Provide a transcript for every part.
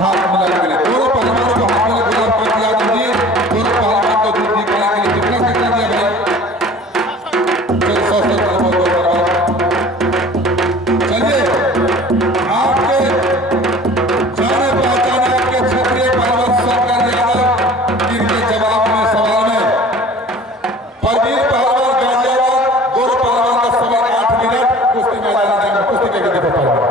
हाथ मिलाने के लिए, दोनों पहलवानों को हाथ में गुलाब का दिया दीजिए। दोनों पहलवान को दूध निकालने के लिए कितना दिया भाई? 100 चलिए, आपके जाने पहचाने आपके क्षेत्रीय पहलवान शंकर यादव इनके जवाब में सवाल में परवीन पहलवान गाजियाबाद, दोनों पहलवान का समय 8 मिनट। कुश्ती मैदान जाएगा, कुश्ती के गद्दे पर पहलवान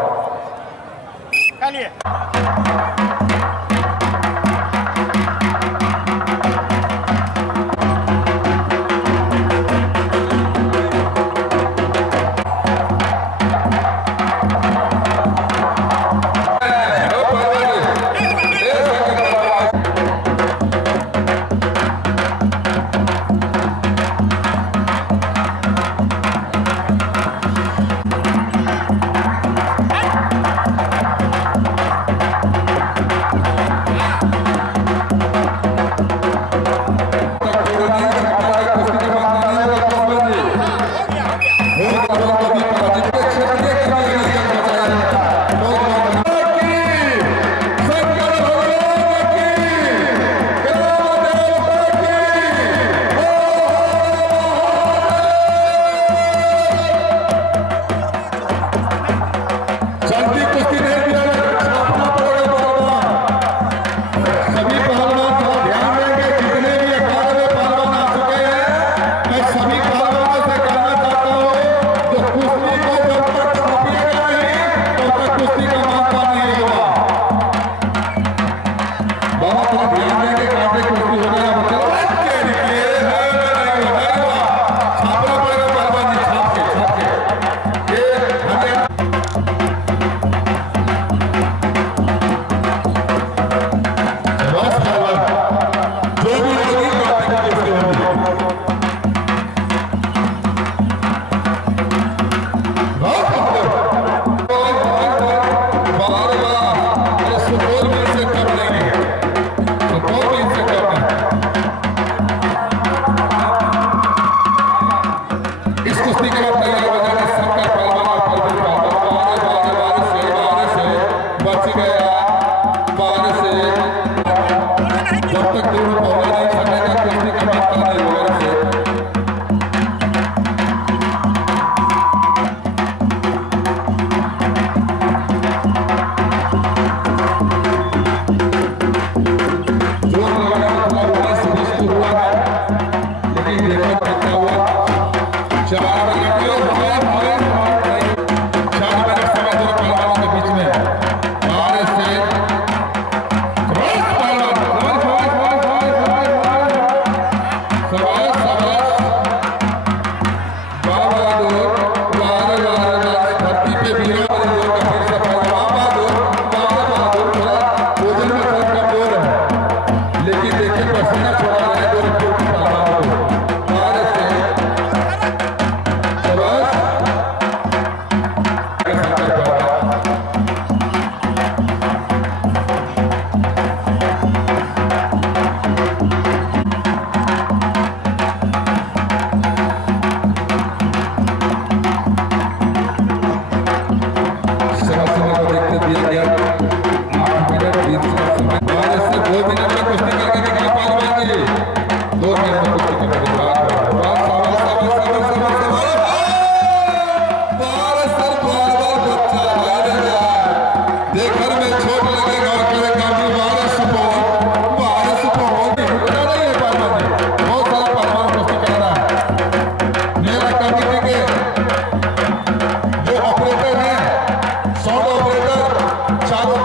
चारों